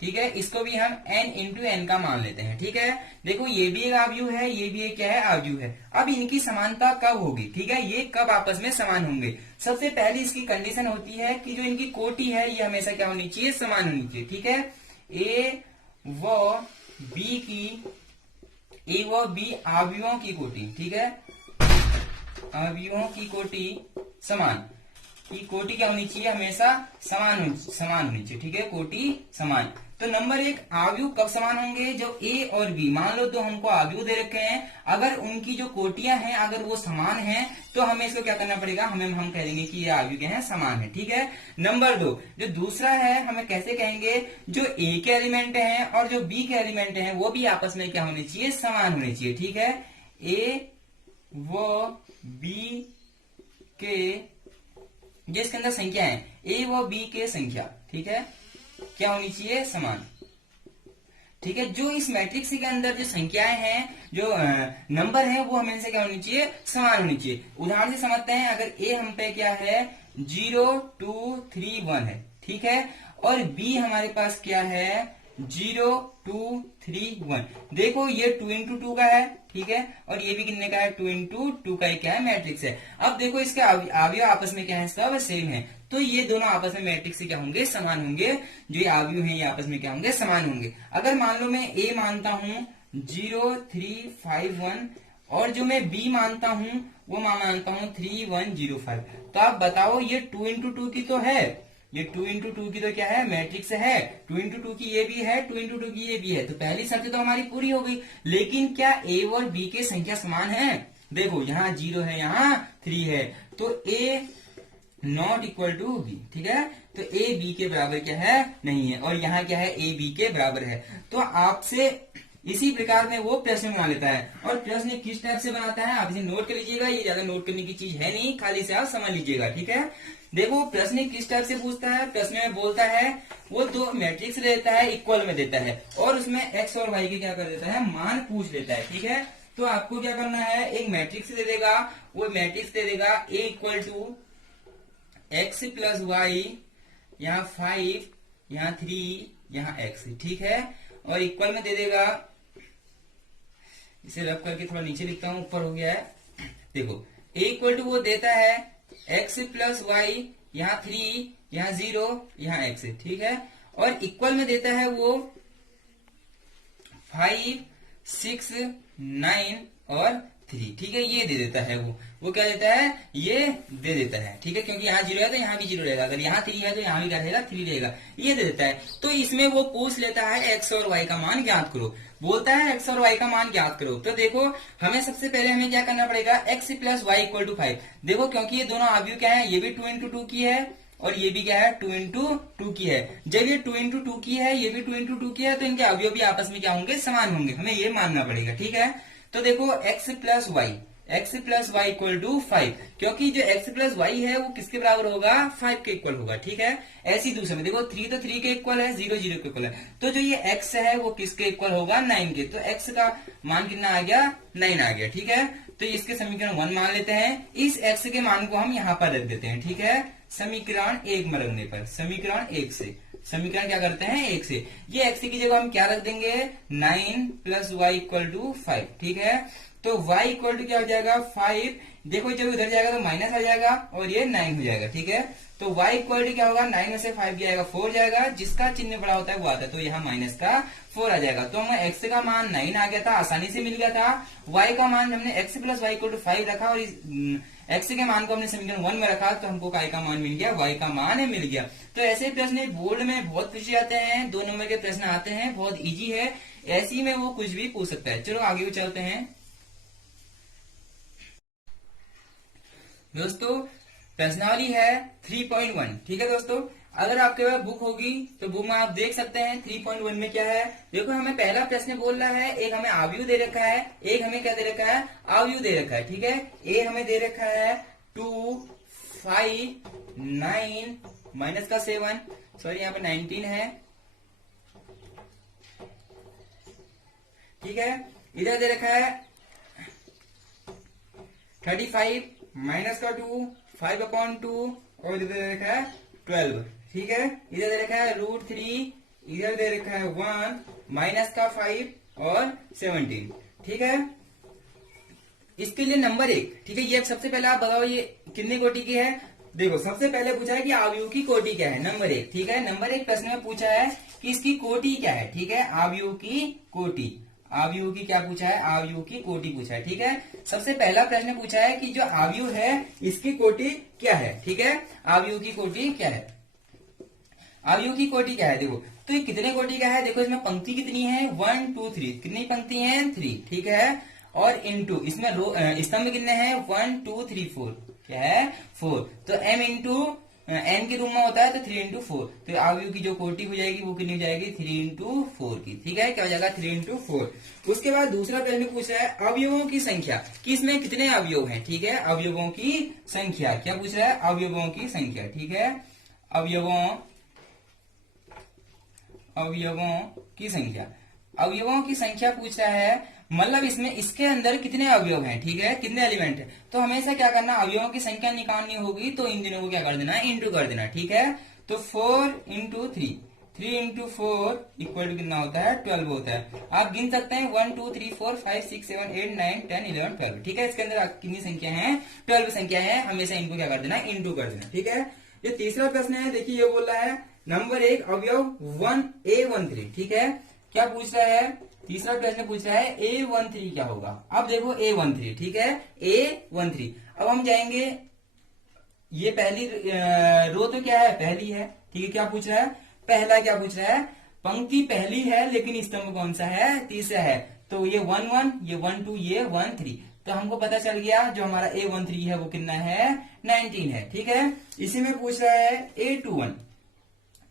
ठीक है, इसको भी हम n इंटू एन का मान लेते हैं, ठीक है। देखो ये भी एक अवयव है, ये भी एक क्या है, अवयव है। अब इनकी समानता कब होगी, ठीक है, ये कब आपस में समान होंगे। सबसे पहली इसकी कंडीशन होती है कि जो इनकी कोटि है ये हमेशा क्या होनी चाहिए, समान होनी चाहिए, ठीक है। ए व बी अवयवों की कोटि, ठीक है, अवयवों की कोटि समान, की कोटि क्या होनी चाहिए, हमेशा समान होनी चाहिए, ठीक है, कोटि समान। तो नंबर 1, अवयव कब समान होंगे, जब ए और बी, मान लो तो हमको अवयव दे रखे हैं, अगर उनकी जो कोटियां हैं अगर वो समान हैं तो हमें इसको क्या करना पड़ेगा, हम कह देंगे कि ये अवयव क्या है, समान है, ठीक है। नंबर 2, जो दूसरा है हमें कैसे कहेंगे, जो ए के एलिमेंट हैं और जो बी के एलिमेंट हैं वो भी आपस में क्या होने चाहिए, समान होने चाहिए, ठीक है। ए व बी के, जो इसके अंदर संख्या है ए व बी के संख्या, ठीक है, क्या होनी चाहिए, समान, ठीक है। जो इस मैट्रिक्स के अंदर जो संख्याएं हैं, जो नंबर है वो हमेशा क्या होनी चाहिए, समान होनी चाहिए। उदाहरण से समझते हैं, अगर ए हम पे क्या है 0 2 3 1 है, ठीक है, और बी हमारे पास क्या है 0 2 3 1। देखो ये 2 इंटू 2 का है, ठीक है, और ये भी कितने का है, 2 इंटू 2 का क्या है, मैट्रिक्स है। अब देखो इसके अवयव आपस में क्या है, सब सेम है, तो ये दोनों आपस में मैट्रिक्स से क्या होंगे, समान होंगे। जो ये अवयव हैं ये आपस में क्या होंगे, समान होंगे। अगर मान लो मैं ए मानता हूं 0 3 5 1 और जो मैं बी मानता हूं वो मैं मानता हूं 3 1 0 5, तो आप बताओ ये 2 इंटू 2 की तो है, ये 2 × 2 की तो क्या है, मैट्रिक्स है, 2 × 2 की ये भी है, 2 × 2 की ये भी है, तो पहली शर्त तो हमारी पूरी हो गई। लेकिन क्या ए और बी के संख्या समान है? देखो यहाँ 0 है, यहाँ 3 है, तो ए नॉट इक्वल टू बी, ठीक है, तो ए बी के बराबर क्या है, नहीं है, और यहाँ क्या है, ए बी के बराबर है। तो आपसे इसी प्रकार में वो प्रश्न बना लेता है। और प्रश्न किस टाइप से बनाता है आप इसे नोट कर लीजिएगा, ये ज्यादा नोट करने की चीज है नहीं, खाली से आप समझ लीजिएगा, ठीक है। देखो प्रश्न किस टाइप से पूछता है, प्रश्न में बोलता है वो दो मैट्रिक्स लेता है, इक्वल में देता है, और उसमें एक्स और वाई के क्या कर देता है, मान पूछ लेता है, ठीक है। तो आपको क्या करना है, एक मैट्रिक्स दे देगा, वो मैट्रिक्स दे देगा a equal to x plus y, यहाँ 5, यहाँ 3, यहाँ एक्स, ठीक है, और इक्वल में दे देगा, इसे रब करके थोड़ा नीचे लिखता हूं, ऊपर हो गया है, देखो ए इक्वल टू वो देता है एक्स प्लस वाई, यहाँ 3, यहाँ 0, यहाँ एक्स, ठीक है, और इक्वल में देता है वो 5, 6, 9 और 3, ठीक है, ये दे देता है वो क्या देता है, ये दे देता है, ठीक है, क्योंकि यहाँ 0 है तो यहाँ भी 0 रहेगा, अगर यहाँ 3 है तो यहाँ भी क्या रहेगा, 3 रहेगा, ये दे देता है। तो इसमें वो पूछ लेता है एक्स और वाई का मान ज्ञात करो, बोलता है एक्स और वाई का मान ज्ञात करो। तो देखो हमें सबसे पहले हमें क्या करना पड़ेगा, X plus Y equal to 5। देखो क्योंकि ये दोनों अवयव क्या है, ये भी 2 × 2 की है और ये भी क्या है, 2 × 2 की है। जब ये 2 × 2 की है, ये भी 2 × 2 की है, तो इनके अवयव भी आपस में क्या होंगे, समान होंगे, हमें ये मानना पड़ेगा, ठीक है। तो देखो x plus Y equal to 5, क्योंकि जो एक्स प्लस वाई है वो किसके बराबर होगा, 5 के इक्वल होगा, ठीक है। ऐसी दूसरे में देखो 3 तो 3 के इक्वल है, 0 0 के इक्वल है, तो जो ये एक्स है वो किसके इक्वल होगा, 9 के। तो एक्स का मान कितना आ गया, 9 आ गया, ठीक है। तो इसके समीकरण 1 मान लेते हैं, इस एक्स के मान को हम यहाँ पर रख देते हैं, ठीक है, समीकरण 1 में रखने पर, समीकरण 1 से, समीकरण क्या करते हैं 1 से, ये एक्स की जगह हम क्या रख देंगे, 9 प्लस वाई इक्वल टू 5, ठीक है। तो y इक्वल टू क्या हो जाएगा, 5, देखो जब उधर जाएगा तो माइनस आ जाएगा और ये 9 हो जाएगा, ठीक है। तो y इक्वल टू क्या होगा, 9 में से 5 जाएगा 4 जाएगा, जिसका चिन्ह बड़ा होता है वो आता है, तो यहाँ माइनस का 4 आ जाएगा। तो हमें x का मान 9 आ गया था, आसानी से मिल गया था। y का मान हमने x plus Y equal to 5 रखा और इस x के मान को हमने समीकरण 1 में रखा, तो हमको y का मान मिल गया, y का मान मिल गया। तो ऐसे प्रश्न बोर्ड में बहुत पूछे जाते हैं, 2 नंबर के प्रश्न आते हैं, बहुत ईजी है, ऐसी में वो कुछ भी पूछ सकता है। चलो आगे भी चलते हैं दोस्तों, प्रश्नावली है 3.1, ठीक है दोस्तों। अगर आपके पास बुक होगी तो बुक में आप देख सकते हैं 3.1 में क्या है। देखो हमें पहला प्रश्न बोल रहा है, एक हमें अवयव दे रखा है, एक हमें क्या दे रखा है, अवयव दे रखा है, ठीक है। ए हमें दे रखा है 2, 5, 9 माइनस का 7, सॉरी यहाँ पे 19 है, ठीक है। इधर दे रखा है 35 माइनस का 2, 5/2 और इधर दे रखा है 12, ठीक है। इधर दे रखा है √3, इधर दे रखा है 1 माइनस का 5 और 17, ठीक है। इसके लिए नंबर 1, ठीक है, ये सबसे पहले आप बताओ ये कितने कोटि की है। देखो सबसे पहले पूछा है कि अवयव की कोटि क्या है, नंबर 1, ठीक है। नंबर 1 प्रश्न में पूछा है कि इसकी कोटि क्या है, ठीक है, अवयव की कोटि, अवयव की क्या पूछा है, अवयव की कोटि पूछा है, ठीक है। सबसे पहला प्रश्न पूछा है कि जो अवयव है इसकी कोटि क्या है, ठीक है, अवयव की कोटि क्या है, अवयव की कोटि क्या है। देखो तो ये कितने कोटि का है, देखो इसमें पंक्ति कितनी है, 1 2 3, कितनी पंक्ति है, 3, ठीक है। और इनटू इसमें स्तंभ कितने हैं, 1 2 3 4, क्या है 4, तो m इंटू n के रूप में होता है तो 3 × 4, तो अवयव की जो कोटि हो जाएगी वो कितनी हो जाएगी, 3 × 4 की, ठीक है, क्या हो जाएगा 3 × 4। उसके बाद दूसरा प्रश्न पूछ रहा है अवयवों की संख्या, कि इसमें कितने अवयव हैं, ठीक है, अवयवों की संख्या, क्या पूछ रहा है, अवयवों की संख्या, ठीक है, अवयवों की संख्या, अवयवों की संख्या पूछ रहा है, मतलब इसमें इसके अंदर कितने अवयव हैं, ठीक है, कितने एलिमेंट है। तो हमेशा क्या करना, अवयवों की संख्या निकालनी होगी तो इन दिनों को क्या कर देना, इंटू कर देना, ठीक है। तो 4 × 3, 3 × 4 इक्वल टू कितना होता है, 12 होता है। आप गिन सकते हैं 1 2 3 4 5 6 7 8 9 10 11 12, ठीक है। इसके अंदर कितनी संख्या है, 12 संख्या है, हमेशा इनको क्या कर देना, इंटू कर देना, ठीक है। ये तीसरा प्रश्न है, देखिए ये बोल रहा है नंबर 1 अवयव 1a13, ठीक है। क्या पूछ रहा है, तीसरा प्रश्न पूछ रहा है a13 क्या होगा। अब देखो a13, ठीक है, a13। अब हम जाएंगे, ये पहली रो तो क्या है, पहली है, ठीक है, क्या पूछ रहा है? पहला क्या पूछ रहा है? पंक्ति पहली है लेकिन स्तंभ कौन सा है? तीसरा है। तो ये 1 1, ये 1 2, ये 1 3। तो हमको पता चल गया जो हमारा A13 है वो कितना है? 19 है। ठीक है, इसी में पूछ रहा है A21।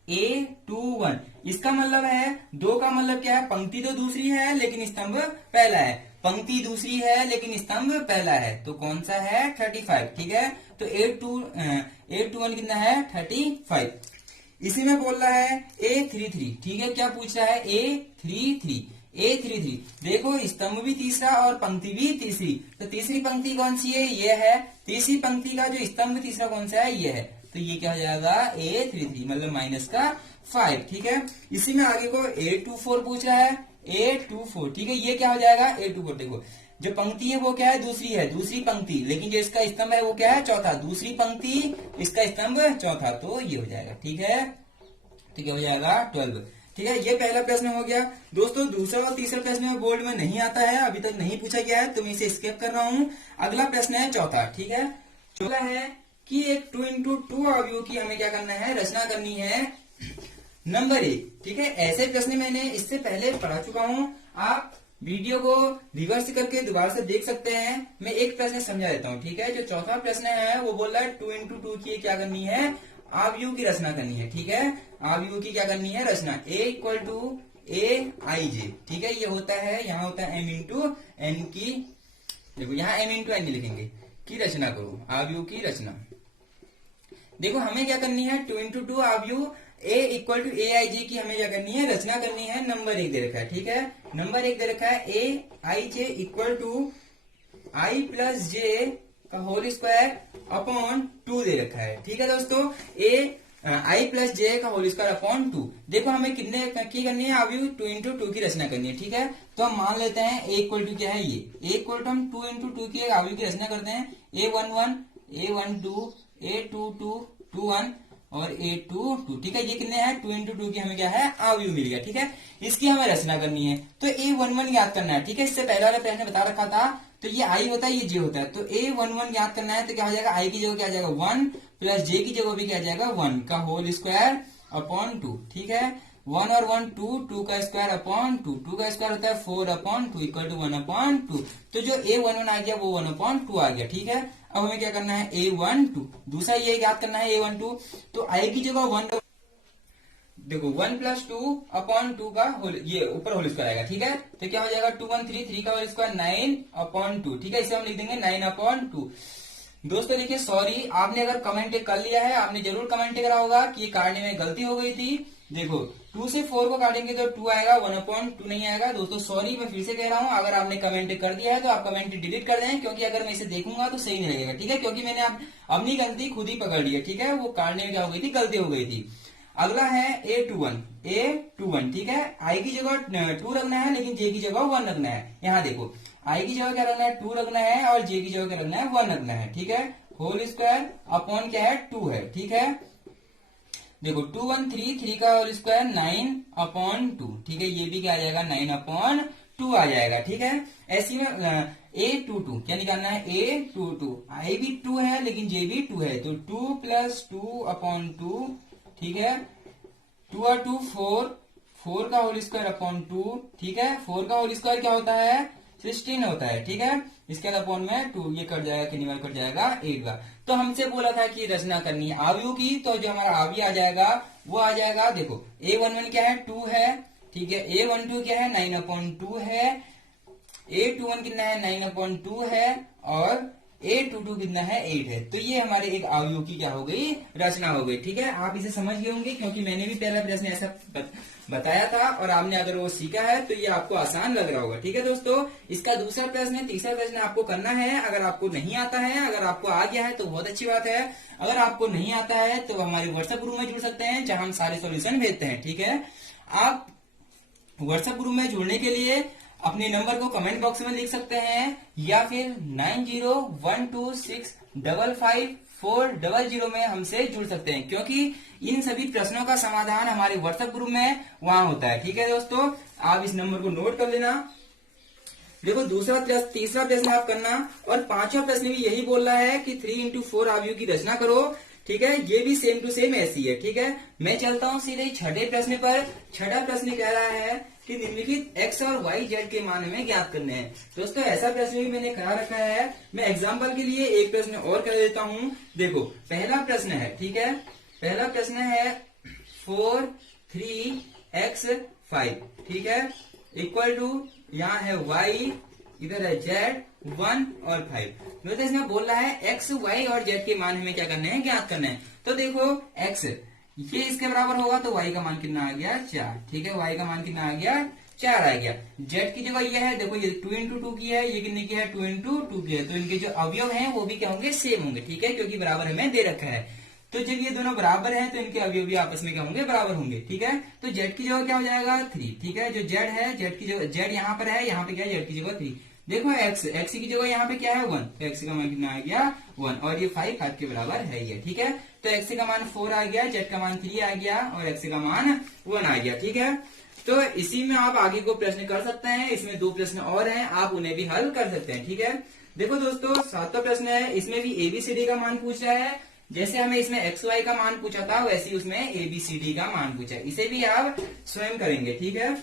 A21 इसका मतलब है, दो का मतलब क्या है? पंक्ति तो दूसरी है लेकिन स्तंभ पहला है। पंक्ति दूसरी है लेकिन स्तंभ पहला है, तो कौन सा है? 35। ठीक है, तो A21 कितना है? 35। इसी में बोल रहा है A33। ठीक है, क्या पूछ रहा है? A33। देखो स्तंभ भी तीसरा और पंक्ति भी तीसरी, तो तीसरी पंक्ति कौन सी है? ये है। तीसरी पंक्ति का जो स्तंभ तीसरा कौन सा है? ये है। तो ये क्या हो जाएगा? A33 मतलब -5। ठीक है, इसी में आगे को A24 पूछ रहा है। A24 ठीक है, ये क्या हो जाएगा? A24 देखो जो पंक्ति है वो क्या है? दूसरी है, दूसरी पंक्ति, लेकिन जो इसका स्तंभ है वो क्या है? चौथा। दूसरी पंक्ति, इसका स्तंभ चौथा, तो ये हो जाएगा। ठीक है, ठीक है, हो जाएगा 12। ठीक है, ये पहला प्रश्न हो गया। दोस्तों दूसरा और तीसरा प्रश्न बोर्ड में नहीं आता है, अभी तक नहीं पूछा गया है, तो मैं इसे स्किप कर रहा हूँ। अगला प्रश्न है चौथा। ठीक है, चौथा है कि एक 2x2 अवयव की हमें क्या करना है? रचना करनी है। नंबर 1। ठीक है, ऐसे प्रश्न मैंने इससे पहले पढ़ा चुका हूँ, आप वीडियो को रिवर्स करके दोबारा से देख सकते हैं। मैं एक प्रश्न समझा देता हूँ। ठीक है, जो चौथा प्रश्न है वो बोल रहा है 2x2 की क्या करनी है? आव्यूह की रचना करनी है। ठीक है, आव्यूह की क्या करनी है? रचना। A = AIJ। ठीक है, ये होता है, यहाँ होता है M × N की, देखो यहाँ M × N लिखेंगे, की रचना करो, आव्यूह की रचना। देखो हमें क्या करनी है? 2x2 आव्यूह A = AIJ की हमें क्या करनी है? रचना करनी है। नंबर 1 दे रखा है। ठीक है, नंबर 1 दे रखा है AIJ = I + J का होल स्क्वायर अपॉन 2 दे रखा है। ठीक है दोस्तों, I + J का होल स्क्वायर अपॉन 2। देखो हमें कितने की करनी है? आव्यूह 2x2 की रचना करनी है। ठीक है, तो हम मान लेते हैं A = क्या है? ये A = हम 2x2 की आव्यूह की रचना करते हैं। A11, A12, A22, 21 और A22। ठीक है, ये कितने हैं? 2x2 की हमें क्या है? आव्यूह मिल गया। ठीक है, इसकी हमें रचना करनी है, तो A11 याद करना है। ठीक है, इससे पहले वाले पहले बता रखा था, तो ये I होता है, ये J होता है, तो A11 याद करना है। तो क्या हो जाएगा? I की जगह क्या आ जाएगा? 1 + J की जगह भी क्या आ जाएगा? 1 का होल स्क्वायर अपॉन 2। ठीक है, 1 और 1 2, 2 का स्क्वायर अपॉन 2, 2 का स्क्वायर होता है 4/2 = 1/2। तो जो A11 आ गया वो 1/2 आ गया। ठीक है, अब हमें क्या करना है? A12 दूसरा ये याद करना है। A12 तो I की जगह 1, देखो 1 + 2/2 का होल, ये ऊपर होल स्क्वायर आएगा। ठीक है, तो क्या हो जाएगा? 2 1 3, 3 का होल स्क्वायर 9/2। ठीक है, इसे हम लिख देंगे 9/2। दोस्तों देखिए, सॉरी, आपने अगर कमेंट कर लिया है, आपने जरूर कमेंट करा होगा कि काटने में गलती हो गई थी। देखो 2 से 4 को काटेंगे तो 2 आएगा, 1/2 नहीं आएगा। दोस्तों सॉरी, मैं फिर से कह रहा हूँ, अगर आपने कमेंट कर दिया है तो आप कमेंट डिलीट कर दें, क्योंकि अगर मैं इसे देखूंगा तो सही नहीं लगेगा। ठीक है, क्योंकि मैंने अपनी गलती खुद ही पकड़ ली है। ठीक है, वो काटने में क्या हो गई थी? गलती हो गई थी। अगला है A21। ठीक है, I की जगह 2 रखना है, लेकिन J की जगह 1 रखना है। यहाँ देखो I की जगह क्या रखना है? 2 रखना है, और J की जगह क्या रखना है? 1 रखना है। ठीक है, होल स्क्वायर अपॉन क्या है? 2 है। ठीक है, देखो 2 1 3, 3 का होल स्क्वायर 9/2। ठीक है, ये भी क्या आ जाएगा? 9/2 आ जाएगा। ठीक है, ऐसी में A22 क्या निकालना है? A22 I भी 2 है लेकिन J भी 2 है, तो 2 + 2/2। ठीक है, 2 और 2 4, 4 का होल स्क्वायर अपॉन 2। ठीक है, 4 का होल स्क्वायर क्या होता है? 16 होता है। ठीक है, इसके बाद अपॉन में 2, ये कट जाएगा, कितनी बार कट जाएगा? 8 बार। तो हमसे बोला था कि रचना करनी है आव्यूह की, तो जो हमारा आव्यूह आ जाएगा वो आ जाएगा, देखो A11 क्या है? 2 है। ठीक है, A12 क्या है? 9/2 है। A21 कितना है? 9/2 है, और A22 कितना है? 8 है। तो ये हमारे एक आव्यूह की क्या हो गई? रचना हो गई। ठीक है, आप इसे समझ गए होंगे, क्योंकि मैंने भी पहला प्रश्न ऐसा बताया था, और आपने अगर वो सीखा है तो ये आपको आसान लग रहा होगा। ठीक है दोस्तों, इसका दूसरा प्रश्न, तीसरा प्रश्न आपको करना है। अगर आपको नहीं आता है, अगर आपको आ गया है तो बहुत अच्छी बात है। अगर आपको नहीं आता है तो हमारे व्हाट्सएप ग्रुप में जुड़ सकते हैं, जहां हम सारे सॉल्यूशन भेजते हैं। ठीक है, आप व्हाट्सएप ग्रुप में जुड़ने के लिए अपने नंबर को कमेंट बॉक्स में लिख सकते हैं, या फिर 9012655400 में हमसे जुड़ सकते हैं, क्योंकि इन सभी प्रश्नों का समाधान हमारे व्हाट्सएप ग्रुप में वहां होता है। ठीक है दोस्तों, आप इस नंबर को नोट कर लेना। देखो दूसरा प्रश्न, तीसरा प्रश्न आप करना, और पांचवा प्रश्न भी यही बोल रहा है कि 3 × 4 आव्यूह की रचना करो। ठीक है, ये भी सेम टू सेम ऐसी है। ठीक है, मैं चलता हूं सीधे छठे प्रश्न पर। छठा प्रश्न कह रहा है कि निम्नलिखित x और y z के मान हमें ज्ञात करने हैं। दोस्तों ऐसा प्रश्न भी मैंने करा रखा है। मैं एग्जाम्पल के लिए एक प्रश्न और कर देता हूं। देखो पहला प्रश्न है, ठीक है, पहला प्रश्न है 4 3 x 5, ठीक है, इक्वल टू यहाँ है y, इधर है z 1 और 5। मतलब इसमें बोल रहा है x y और z के मान हमें क्या करने हैं, ज्ञात करने हैं। तो देखो x ये इसके बराबर होगा तो y का मान कितना आ गया 4, ठीक है, y का मान कितना आ गया 4 आ गया। z की जगह ये है, देखो ये 2 इंटू 2 की है, ये कितने की है 2 इंटू 2 की है, तो इनके जो अवयव हैं वो भी क्या होंगे, सेम होंगे। ठीक है, क्योंकि बराबर हमें दे रखा है। तो जब ये दोनों बराबर हैं तो इनके अवयव भी आपस में क्या होंगे, बराबर होंगे। ठीक है, तो z की जगह क्या हो जाएगा 3, ठीक है, जो z है, z की जगह z यहाँ पर है, यहाँ पे क्या है z की जगह 3। देखो x की जगह यहाँ पे क्या है 1, तो x का मान कितना आ गया 1, और ये 5 के बराबर है ये। ठीक है, तो x का मान 4 आ गया, z का मान 3 आ गया और x का मान 1 आ गया। ठीक है, तो इसी में आप आगे को प्रश्न कर सकते हैं। इसमें 2 प्रश्न और हैं, आप उन्हें भी हल कर सकते हैं। ठीक है, देखो दोस्तों 7वां प्रश्न है, इसमें भी ABCD का मान पूछ रहा है। जैसे हमें इसमें XY का मान पूछा था वैसे ही उसमें ABCD का मान पूछा है, इसे भी आप स्वयं करेंगे। ठीक है,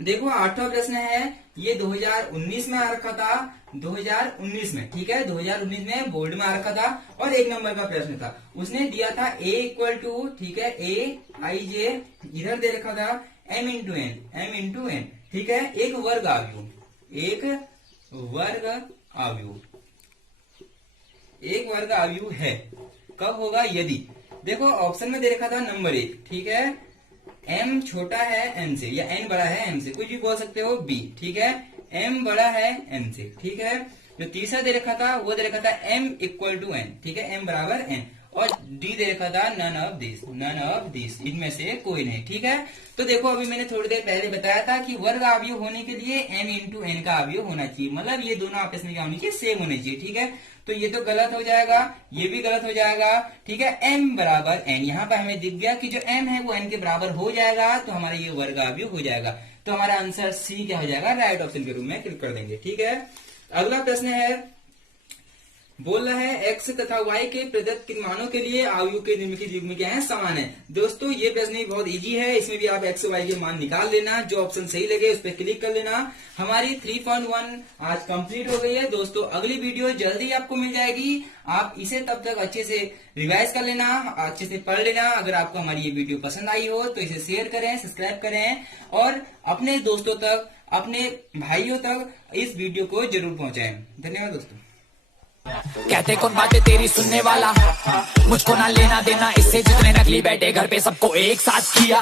देखो 8वां प्रश्न है, ये 2019 में आ रखा था, 2019 में, ठीक है, 2019 में बोर्ड में आ रखा था और 1 नंबर का प्रश्न था। उसने दिया था a इक्वल टू, ठीक है, AIJ, इधर दे रखा था m इंटू n, ठीक है, एक वर्ग आव्यूह है। कब होगा, यदि, देखो ऑप्शन में दे रखा था नंबर 1, ठीक है, m छोटा है n से या n बड़ा है m से, कुछ भी बोल सकते हो b, ठीक है, m बड़ा है n से। ठीक है, जो तीसरा दे रखा था वो दे रखा था m इक्वल टू n, ठीक है, m बराबर n, और d दे रखा था नन ऑफ दिस, इनमें से कोई नहीं। ठीक है, तो देखो अभी मैंने थोड़ी देर पहले बताया था कि वर्ग अवयव होने के लिए m इंटू n का अवयव होना चाहिए, मतलब ये दोनों आपस में क्या होनी चाहिए, सेम होने चाहिए। ठीक है, तो ये तो गलत हो जाएगा, ये भी गलत हो जाएगा। ठीक है, m बराबर n, यहाँ पर हमें दिख गया कि जो m है वो n के बराबर हो जाएगा, तो हमारा ये वर्ग अवयव हो जाएगा। तो हमारा आंसर C क्या हो जाएगा, राइट ऑप्शन के रूप में क्लिक कर देंगे। ठीक है, अगला प्रश्न है, बोल रहा है x तथा y के प्रदत्त किन मानों के लिए आयु के निम्नलिखित युग्म क्या है, समान है। दोस्तों ये प्रश्न भी बहुत इजी है, इसमें भी आप x y के मान निकाल लेना, जो ऑप्शन सही लगे उस पर क्लिक कर लेना। हमारी 3.1 आज कंप्लीट हो गई है। दोस्तों अगली वीडियो जल्दी आपको मिल जाएगी, आप इसे तब तक अच्छे से रिवाइज कर लेना, अच्छे से पढ़ लेना। अगर आपको हमारी ये वीडियो पसंद आई हो तो इसे शेयर करें, सब्सक्राइब करें और अपने दोस्तों तक, अपने भाइयों तक इस वीडियो को जरूर पहुंचाएं। धन्यवाद दोस्तों। कहते कौन बातें तेरी सुनने वाला, मुझको ना लेना देना इससे, जितने नकली बैठे घर पे सबको एक साथ किया।